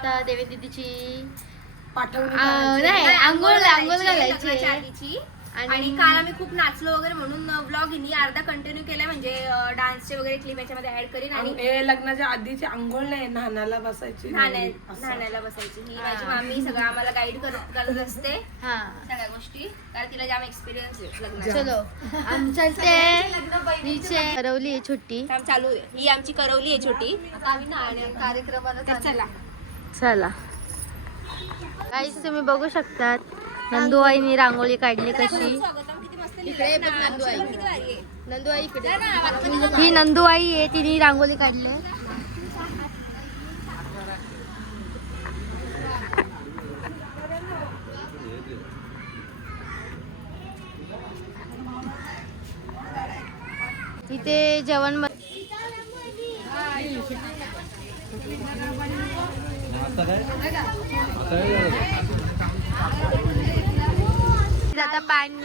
आता देवी दीदीची पाठवणी नाही आंघोळ घालायची आणि काल आम्ही खूप नाचलो वगैरे म्हणून व्लॉग हिनी अर्धा कंटिन्यू केलाय, म्हणजे डान्सचे वगैरे क्लिप याच्यामध्ये ऍड करीन. आणि लग्नाच्या आधीची आंघोळ नाही, न्हाण्याला बसायची, न्हाण्याला बसायची. ही माझी मामी सगळं आम्हाला गाईड करत असते सगळ्या गोष्टी, कारण तिला जाम एक्सपिरियन्स आहे लग्नाचा. चलो आमच्या ते करवली आहे छोटी काम चालू आहे. ही आमची करवली आहे छोटी. आता आम्ही कार्यक्रमाला चला चला गाईस, तुम्ही बघू शकतात नंदुआईनी रांगोळी काढली कशी. इकडे नंदुआई इकडे ही नंदुआई आहे, तिने रांगोळी काढली. इथे जेवण आता पाणी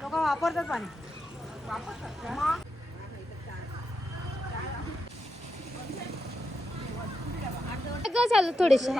लोक वापरतात पाणी. चालू थोडेसे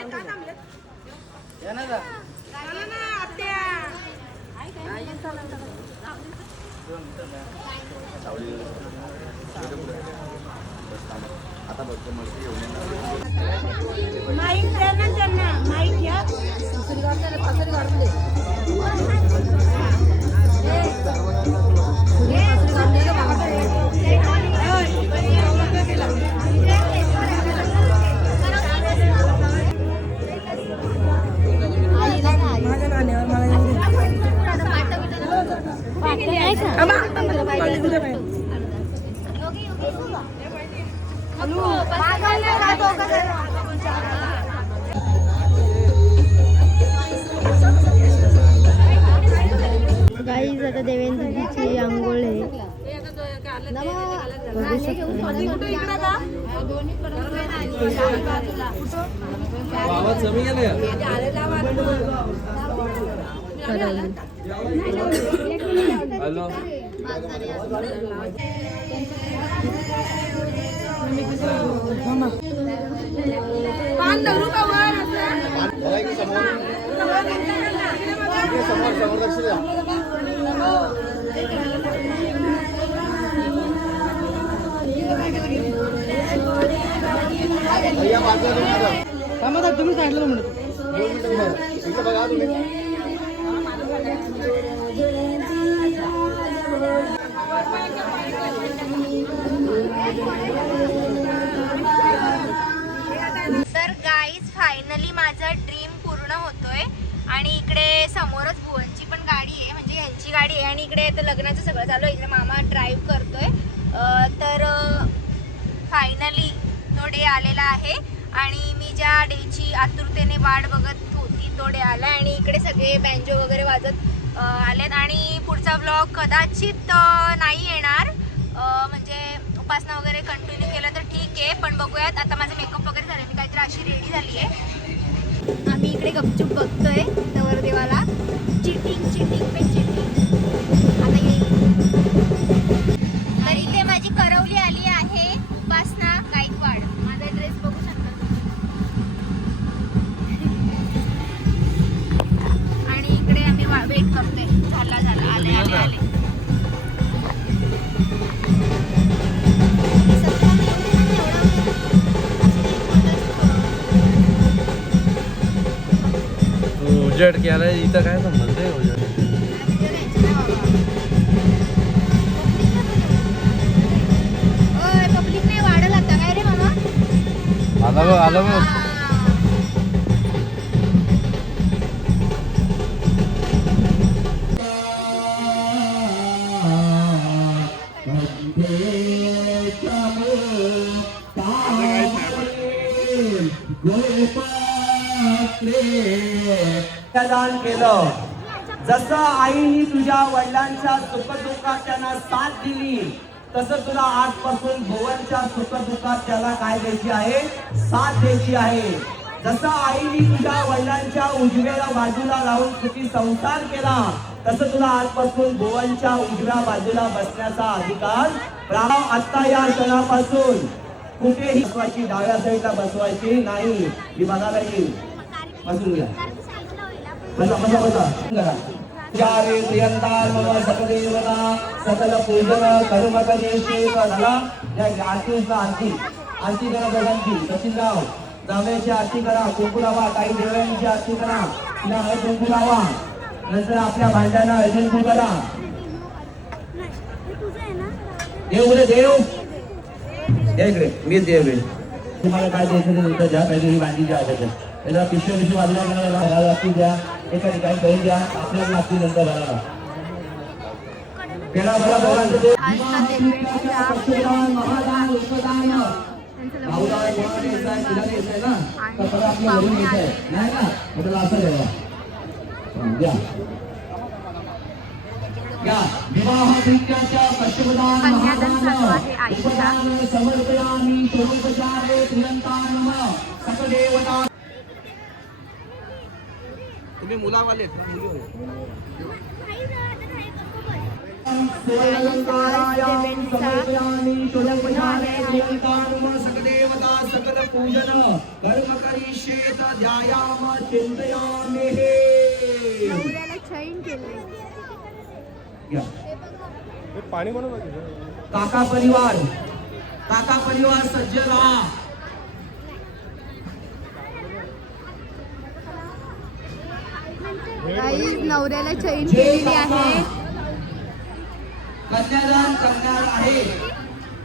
गाईज. आता देवेंद्र दीदीची आंघोळ आहे. तुम्ही काढलं म्हणत तर गाईज फायनली माझा ड्रीम पूर्ण होतोय. आणि इकडे समोरच भुवनची पण गाडी आहे, म्हणजे यांची गाडी आहे. आणि इकडे तर लग्नाचं सगळं चालू आहे. इकडे मामा ड्राईव्ह करतोय. तर फायनली तो डे आलेला आहे आणि मी ज्या डेची आतुरतेने वाट बघत होती तो डे आला. आणि इकडे सगळे बँजो वगैरे वाजत आलेत. आणि पुढचा व्लॉग कदाचित नाही येणार, म्हणजे उपासना वगैरे कंटिन्यू केलं तर ठीक आहे, पण बघूयात. आता माझं मेकअप वगैरे झालं, मी काहीतरी अशी रेडी झाली आहे. आम्ही इकडे गपचूप बघतोय नवरदेवाला. चिटिंग पे चिटिंग आता येईल. तर इथे माझी करवली आली आहे, उपासना गायकवाड. माझा ड्रेस बघू शकता. आणि इकडे आम्ही वेट करतोय. झाला आले. उजेड केला इथं काय संबंध आहे उजेड? पब्लिक नाही वाढल आता काय रे मामा? आलं बघ. दान केलं. जसं आईने तुझ्या वडिलांच्या सुखदुःखात त्यांना साथ दिली, तसं तुला आजपासून भुवनच्या सुखदुःखात त्याला काय द्यायची आहे? साथ द्यायची आहे. जसं आईने तुझ्या वडिलांच्या उजव्या बाजूला राहून सुखी संसार केला, तसं तुला आजपासून भुवनच्या उजव्या बाजूला बसण्याचा अधिकार प्राप्त. आता या क्षणापासून कुठेही बसवायची, डाव्या साईडला बसवायची नाही. ही बघायला येईल. बसून घ्या. बसा बसा बसा करा. चारे प्रियंतार मम सकदेवता सकल पूजन कर्म करेशे झाला. या आरतीचा आरती करा दोघांची. सचिनराव जांभळ्याची आरती करा. कुंकू लावा. काही देवळ्यांची आरती करा. तिला हळद कुंकू लावा. नंतर आपल्या भांड्यांना हळद कुंकू करा. देव रे देव या इकडे. मीच देव रे. तुम्हाला काय द्यायचं ते नंतर द्या. काहीतरी भांडी द्या. त्याला पिशव्या पिशवी बाजूला करायला लागतील द्या. एका ठिकाणी करून द्या. आपल्याला लागतील नंतर भरायला. पेढा भरा दोघांचं देव. महादान उपदान भाऊदान कोणाला द्यायचं आहे, तिला द्यायचं आहे ना, तर परत आपल्या घरून द्यायचं आहे. नाही ना, मग त्याला असं द्यावा. द्या या विवाह प्रीत्याच्या कष्टप्रदान महादान उपदान समर्पयामि स्वरूपचारे प्रियंतार नमः सकदेवता. तुम्ही मुलावाले सकदेवता सकल पूजन कर्म करिष्येत ध्यायाम चिंतयामि. काका परिवार सज्ज राहा. गाईज नवऱ्याला चैन केलेली आहे. कन्यादान करणार आहे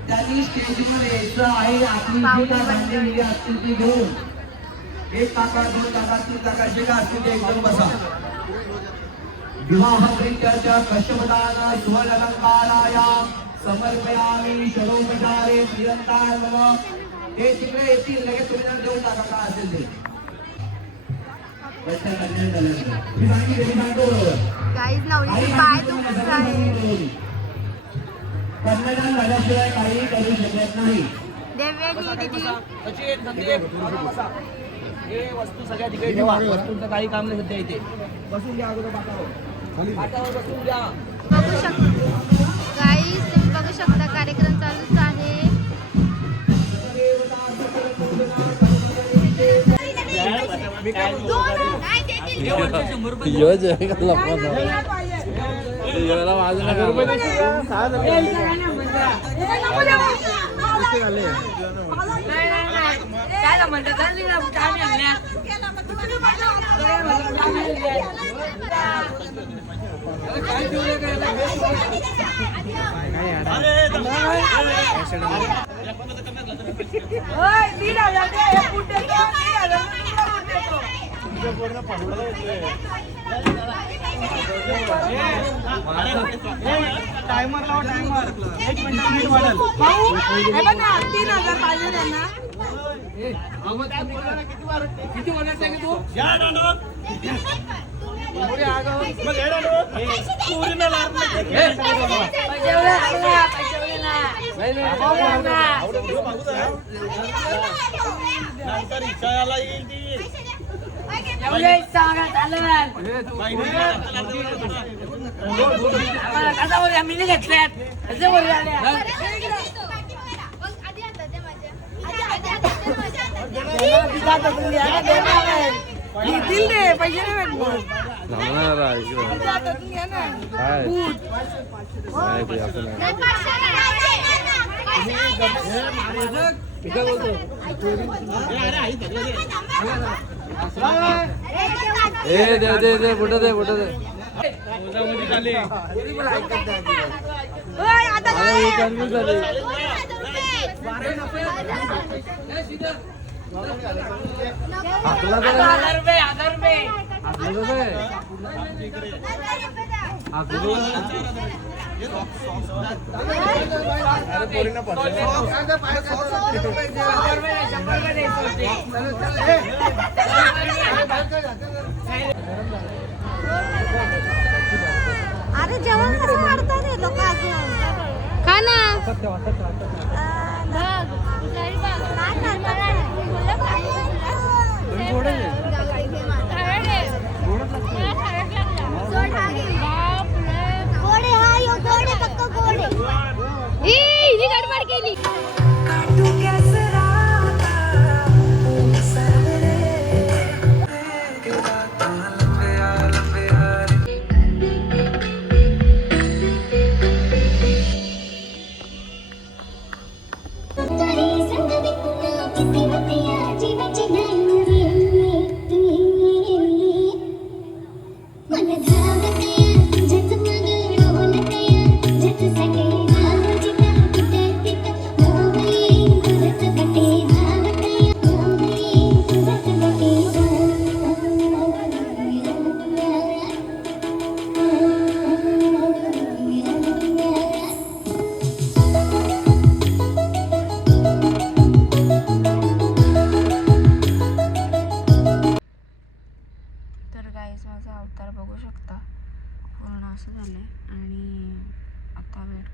त्यांनी स्टेजवर यायचं आहे. आपली जी काय मांडलेली असतील ती घेऊन. एक काका, दोन काका, तीन काका जे काय असतील ते एकदम बसा. विवाह प्रीत्याच्या कष्टप्रदान सुवर्णलंकाराया समर्पयामि षडोपचारे प्रियंतार मम. हे तिकडे येतील लगेच. तुम्ही जर देऊन टाका काय असेल ते. गाईज नवरीचे पाय दुखत आहे. कन्यादान झाल्याशिवाय काही करू शकत नाही. देव्यानी दीदी हे वस्तू सगळ्या तिकडे ठेवा. वस्तूंचं काही काम नाही सध्या इथे. बसून घ्या अगोदर पाटावर बसून घ्या. बघू शकता गाईज, तुम्ही बघू शकता कार्यक्रम चालूच आहे. टायमर लावा. टायमर 1 मिनिट वाढेल. 3000 पाहिजे त्यांना. किती म्हणायचं आहे की तू? पैसे दे कुठं दे अरे जेवण कसं वाढतात हे लोक अजून. खा ना. सोड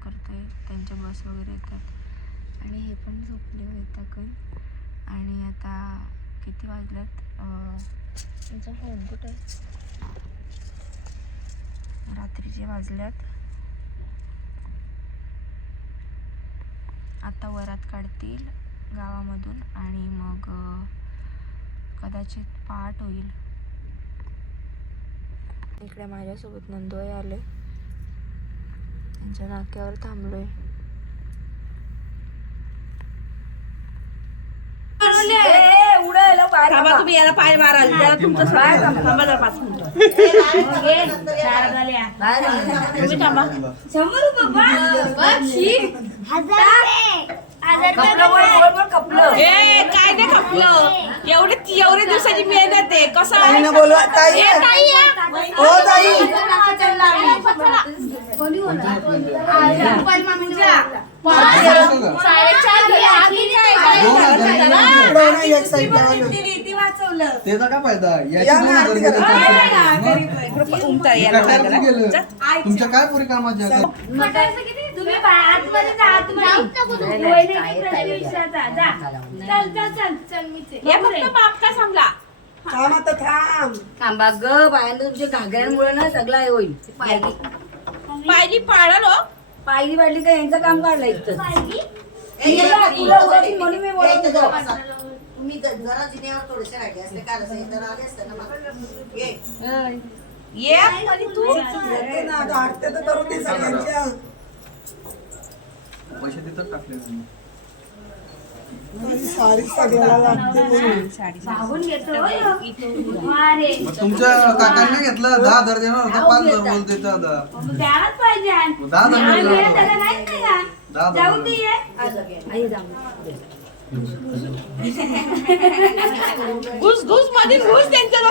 करतोय, त्यांच्या बस वगैरे येतात आणि हे पण झोपले वैतागून. आणि आता किती वाजल्यात, त्यांचा फोन कुठं आहे, रात्रीचे वाजल्यात. आता वरात काढतील गावामधून आणि मग कदाचित पहाट होईल. इकडे माझ्यासोबत नंदोई आले, त्यांच्या नाक्यावर थांबलोय. तुम्ही याला पाय माराल जरा तुमचं थांबा जरा 5 मिनिटं. तुम्ही थांबा. 100 रुपये काय नाही खपलं, एवढे दिवसाची मेहनत आहे. कसं आहे बोलवा ताई. हो ताई. त्याचा काय फायदा, तुमच्या काय पुरी कामाच्या थांब आता थांब. थांबा ग बाया, तुमच्या घागऱ्यांमुळे ना सगळं हे होईल. पायली पाळल हो, पायली पाडली का यांचं काम काढलं इथं. म्हणून मी बोलत होतो. तुम्ही जरा जिन्यावर थोडेसे राहिले असले काय असं तर आले असते ना मग. ये आणि तू हट्ट तर करू दे सगळ्यांच्या. पैसे तिथं टाकले सारी सगळ्याला लागते म्हणून. मग तुमच्या काकांनी घेतलं 10,000 देणार होता, 5,000 बोलते 10,000 घुस घुस मध्ये घुस त्यांच्या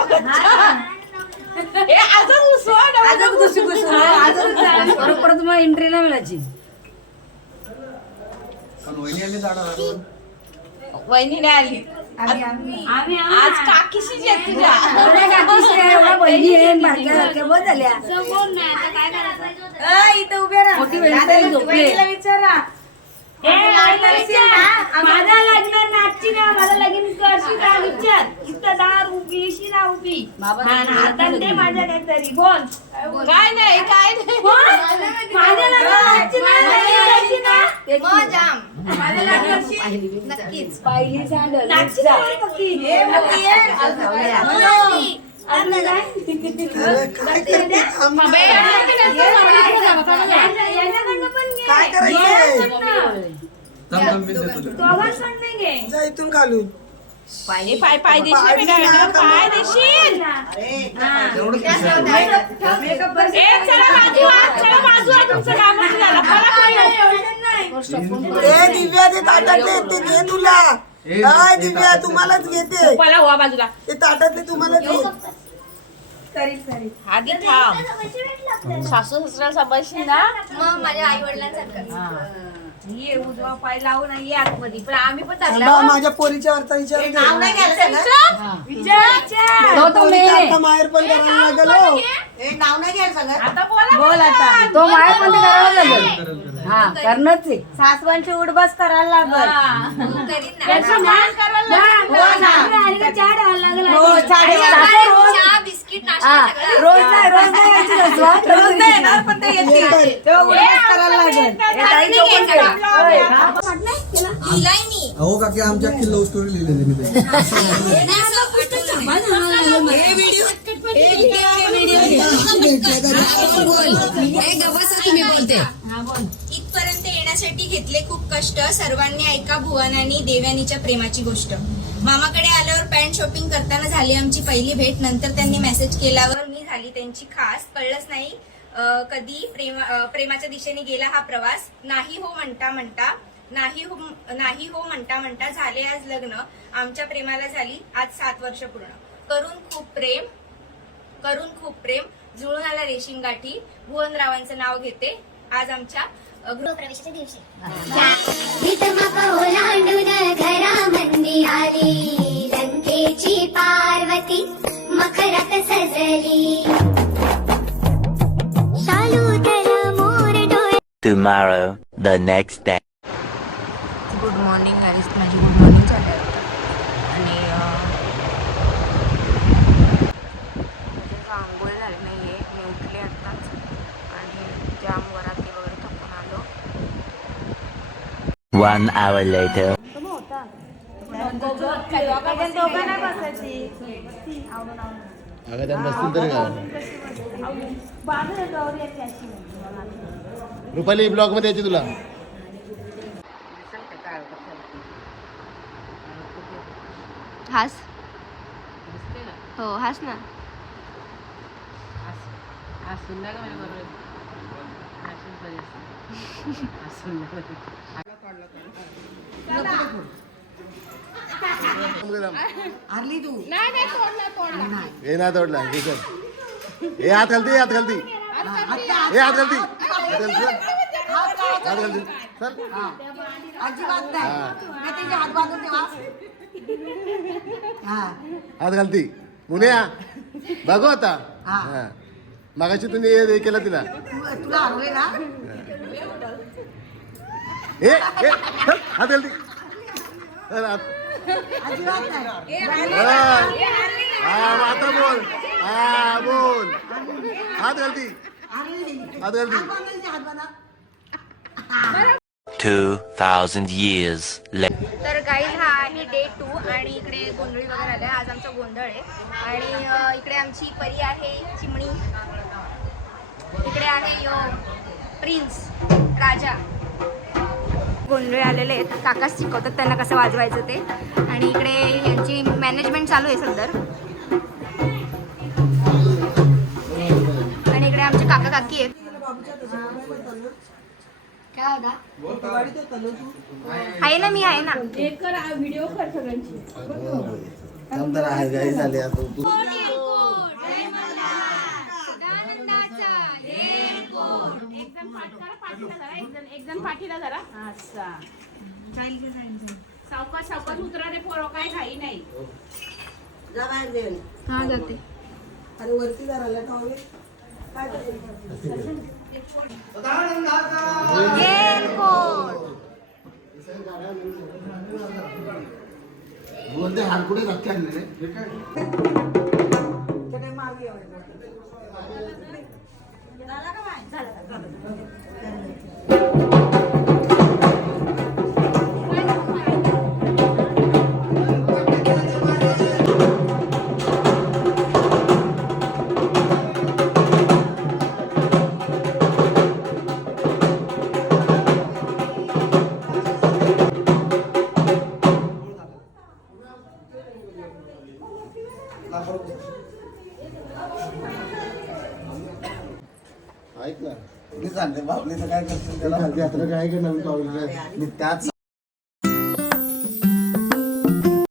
परत मग एंट्री नाही मिळायची. वहिनी नाही आली आज, काकीशीच आहे तुझ्या. बहिणी झाल्या इथं उभे राहा. मोठी बहीण झोपली. विचारा माझा लग्न नाचची ना, माझं लगीन करशी का विचार. इथं 10 रुपये शिरा उभी आता ते माझ्या काहीतरी बोल. काय नाही काय नाही, माझ्या लग्न नाचची ना, लगीन करशी ना. माझ्या लग्न नक्कीच पाहिली सांडल नाचची पक्की. काय करायचं पाय जा इथून खालून. पाय पाय देशील बेटा, पाय देशील. चला बाजू तुमचं काम दिव्या ते ताटातले ते घे तुला. काय दिव्या तुम्हालाच घेते. मला हुआ बाजूला ते ताटातले तुम्हालाच घे. आधी थांब. सासू ससऱ्याला सांभाळशील ना. मग माझ्या आई वडिलांसारखं ये उजवा पाय लावून ये आतमध्ये. पण आम्ही पण थांबा, माझ्या पोरीच्या वरचा विचार नाव नाही घ्यायचं आता माहेर पण करायला लागेल हो. नाव नाही घ्यायला सांगत. आता बोला. बोल आता तो माय पण करावं लागेल. हा करणंच आहे. सासवांची उडबस करायला लागल. चहा बिस्किट नाश्ता रोज नाही यायची रसवा. रोज नाही येणार पण ते येते. तेव्हा उडबस करायला लागेल. अहो काकी आमच्या लव्ह स्टोरी लिहिलेली मी ते. इथपर्यंत येण्यासाठी घेतले खूप कष्ट. सर्वांनी ऐका भुवनानी देवयानीच्या प्रेमाची गोष्ट. मामाकडे आल्यावर पॅन्ट शॉपिंग करताना झाली आमची पहिली भेट. नंतर त्यांनी मेसेज केल्यावर मी झाली त्यांची खास. कळलंच नाही कधी प्रेमाच्या दिशेने गेला हा प्रवास. नाही हो म्हणता झाले आज लग्न. आमच्या प्रेमाला झाली आज 7 वर्ष पूर्ण. करून खूप प्रेम जुळून आला रेशीम गाठी. भुवनरावांचं नाव घेते आज आमच्या गृहप्रवेशाच्या दिवशी. घरामंदी आली लंकेची पार्वती मखरात सजली. 2 Tomorrow, the next day. Good morning guys, माझी गुड मॉर्निंग झाली आहे आणि आंघोळ झाली नाही आहे. मी उठले आत्ताच आणि जाम वराती वगैरे थकून आलो. 1 hour later. दोघांना बसायची अगं त्यांना बसतील तरी का रुपाली ब्लॉग मध्ये यायची तुला हास हो हास ना. हे नाही तोडला हे कर हे हात घालती हे हात घालती हे हात घालती हात घालती चल अजिबात नाही मी तिचे हात बांधून ठेवा. हात घालती मुनिया बघू आता हा मागाशी तुम्ही हे केलं तिला तुला हरवले ना. हे चल हात घालती चल, हात. अजिबात नाही. हा आता बोल हा बोल हात घालती हात घालती हात बांधा. 2,000 years later. तर गाईज हा आहे डे 2 आणि इकडे गोंधळी वगैरे आल्या. आज आमचा गोंधळ आहे आणि इकडे आमची परी आहे चिमणी. इकडे आहे यो प्रिन्स राजा. गोंधळी आलेले आहेत. काकाच शिकवतात त्यांना कसं वाजवायचं ते. आणि इकडे यांची मॅनेजमेंट चालू आहे सध्या. आणि इकडे आमचे काका काकी आहेत. काय होता आहे ना मी आहे ना. व्हिडिओ कर सगळ्यांची. एक जण पाठीला जरा अच्छा सावकाश सावकाश उतरा रे पोरं काय घाई नाही. जा बाहेर देईल. हा जाते. अरे वरती जरा लावले काय बोलते हात कुठे धक्के आणले ऐक ना मी सांगते बाबलीचं काय करतो त्याला काय नवीन त्याच